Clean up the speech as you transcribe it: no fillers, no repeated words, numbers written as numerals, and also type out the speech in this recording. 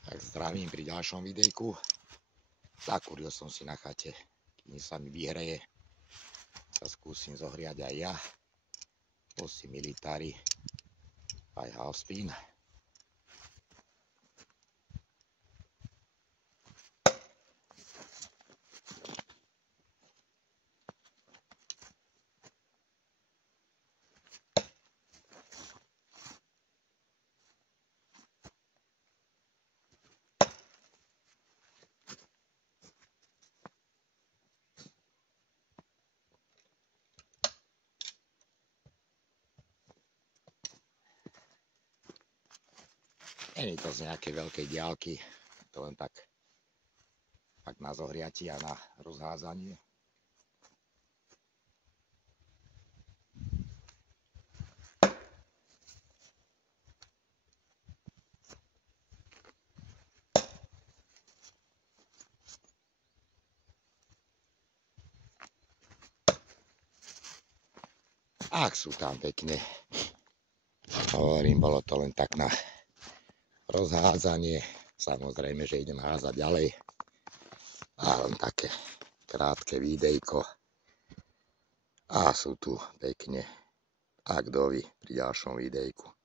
Tak zdravím pri ďalšom videjku. Zakuril som si na chate, kým sa mi vyhreje. Sa skúsim zohriať aj ja. Bossi militári, aj halfspin. Nie je to z nejakej veľkej diaľky, to len tak na zohriatie a na rozházanie. Ach, sú tam pekne. Hovorím, bolo to len tak na rozhádzanie. Samozrejme, že idem házať ďalej. A len také krátke videjko. A sú tu pekne. A kto vy pri ďalšom videjku.